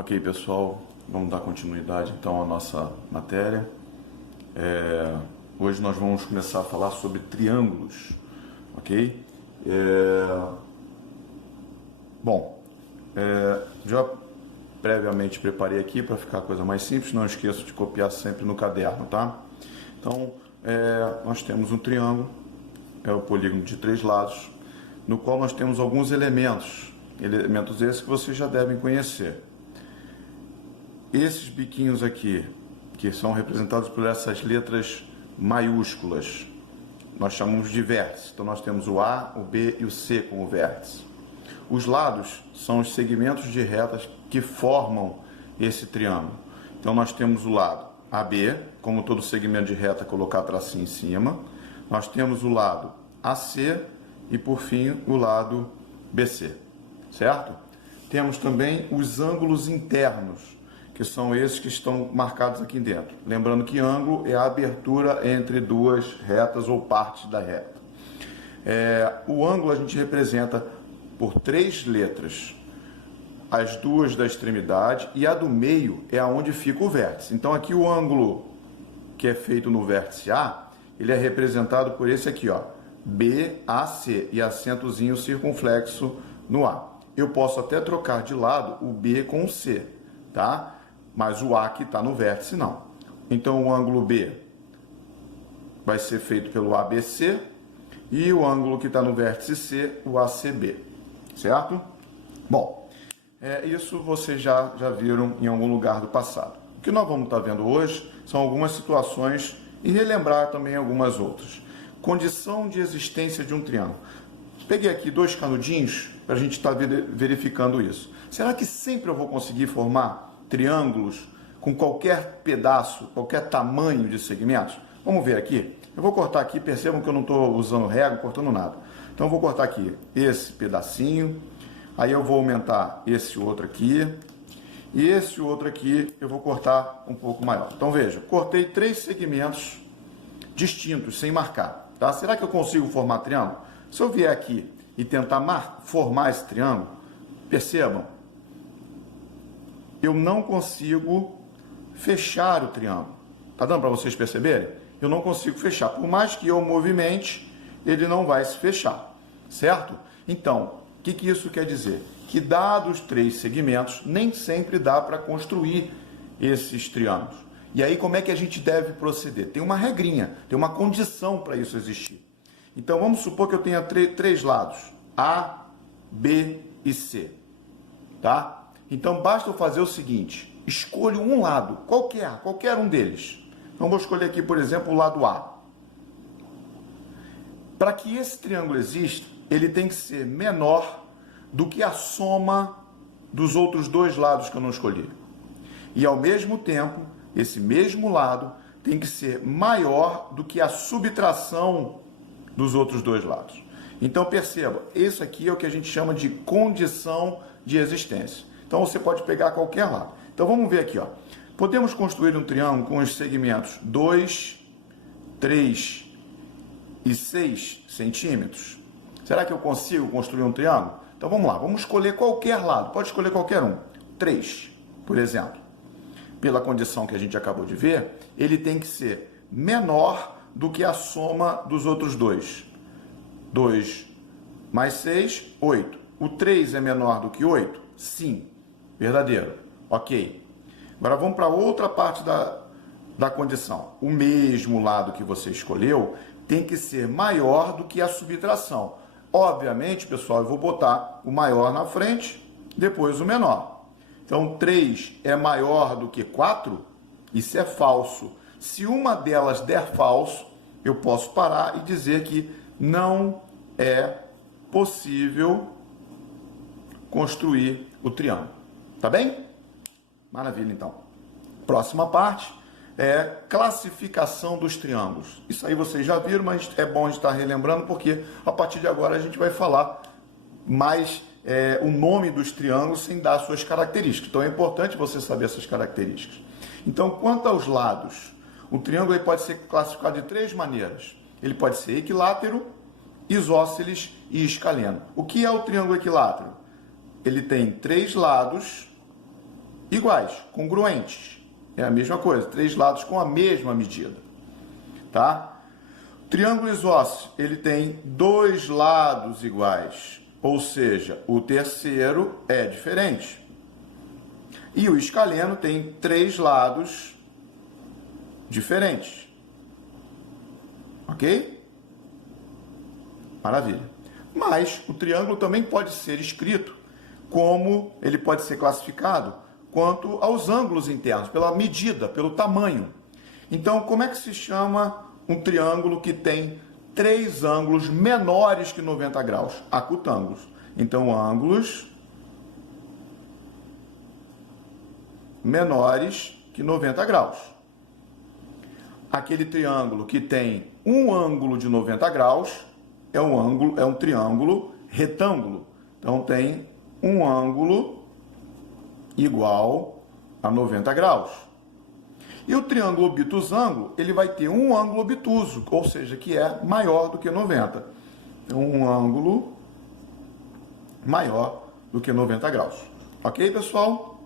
Ok, pessoal, vamos dar continuidade então à nossa matéria. Hoje nós vamos começar a falar sobre triângulos, ok? Já previamente preparei aqui para ficar a coisa mais simples, não esqueça de copiar sempre no caderno, tá? Então, nós temos um triângulo, é o polígono de 3 lados, no qual nós temos alguns elementos esses que vocês já devem conhecer. Esses biquinhos aqui, que são representados por essas letras maiúsculas, nós chamamos de vértice. Então nós temos o A, o B e o C como vértice. Os lados são os segmentos de retas que formam esse triângulo. Então nós temos o lado AB, como todo segmento de reta, colocar tracinho em cima. Nós temos o lado AC e, por fim, o lado BC, certo? Temos também os ângulos internos, que são esses que estão marcados aqui dentro. Lembrando que ângulo é a abertura entre duas retas ou partes da reta. O ângulo a gente representa por 3 letras, as duas da extremidade, e a do meio é aonde fica o vértice. Então aqui o ângulo que é feito no vértice A, ele é representado por esse aqui, ó, BAC, e acentozinho circunflexo no A. Eu posso até trocar de lado o B com o C, tá? Mas o A que está no vértice não. Então o ângulo B vai ser feito pelo ABC e o ângulo que está no vértice C, o ACB, certo? Bom, isso vocês já viram em algum lugar do passado. O que nós vamos estar vendo hoje são algumas situações e relembrar também algumas outras. Condição de existência de um triângulo. Peguei aqui 2 canudinhos para a gente estar verificando isso. Será que sempre eu vou conseguir formar triângulos com qualquer pedaço, qualquer tamanho de segmentos? Vamos ver aqui. Eu vou cortar aqui, percebam que eu não estou usando régua, cortando nada. Então eu vou cortar aqui esse pedacinho, aí eu vou aumentar esse outro aqui, e esse outro aqui eu vou cortar um pouco maior. Então veja, cortei 3 segmentos distintos, sem marcar. Tá? Será que eu consigo formar triângulo? Se eu vier aqui e tentar formar esse triângulo, percebam, eu não consigo fechar o triângulo. Tá dando para vocês perceberem? Eu não consigo fechar. Por mais que eu movimente, ele não vai se fechar, certo? Então, o que isso quer dizer? Que dados 3 segmentos, nem sempre dá para construir esses triângulos. E aí, como é que a gente deve proceder? Tem uma regrinha, tem uma condição para isso existir. Então, vamos supor que eu tenha 3 lados, A, B e C, tá? Então, basta eu fazer o seguinte, escolho um lado, qualquer um deles. Então, vou escolher aqui, por exemplo, o lado A. Para que esse triângulo exista, ele tem que ser menor do que a soma dos outros 2 lados que eu não escolhi. E, ao mesmo tempo, esse mesmo lado tem que ser maior do que a subtração dos outros 2 lados. Então, perceba, isso aqui é o que a gente chama de condição de existência. Então, você pode pegar qualquer lado. Então, vamos ver aqui, ó. Podemos construir um triângulo com os segmentos 2, 3 e 6 centímetros? Será que eu consigo construir um triângulo? Então, vamos lá. Vamos escolher qualquer lado. Pode escolher qualquer um. 3, por exemplo. Pela condição que a gente acabou de ver, ele tem que ser menor do que a soma dos outros 2. 2 mais 6, 8. O 3 é menor do que 8? Sim. Verdadeiro. Ok. Agora vamos para outra parte da condição. O mesmo lado que você escolheu tem que ser maior do que a subtração. Obviamente, pessoal, eu vou botar o maior na frente, depois o menor. Então, 3 é maior do que 4? Isso é falso. Se uma delas der falso, eu posso parar e dizer que não é possível construir o triângulo. Tá bem? Maravilha, então. Próxima parte é classificação dos triângulos. Isso aí vocês já viram, mas é bom estar relembrando, porque a partir de agora a gente vai falar mais o nome dos triângulos sem dar suas características. Então é importante você saber essas características. Então, quanto aos lados, o triângulo ele pode ser classificado de 3 maneiras. Ele pode ser equilátero, isósceles e escaleno. O que é o triângulo equilátero? Ele tem 3 lados iguais, congruentes. É a mesma coisa, 3 lados com a mesma medida, tá? O triângulo isósceles, ele tem 2 lados iguais, ou seja, o terceiro é diferente. E o escaleno tem 3 lados diferentes. Ok? Maravilha. Mas o triângulo também pode ser escrito como ele pode ser classificado quanto aos ângulos internos, pela medida, pelo tamanho. Então, como é que se chama um triângulo que tem 3 ângulos menores que 90 graus? Acutângulos. Então, ângulos menores que 90 graus. Aquele triângulo que tem um ângulo de 90 graus é um triângulo retângulo. Então, tem um ângulo igual a 90 graus. E o triângulo obtusângulo, ele vai ter um ângulo obtuso, ou seja, que é maior do que 90. Então, um ângulo maior do que 90 graus. Ok, pessoal?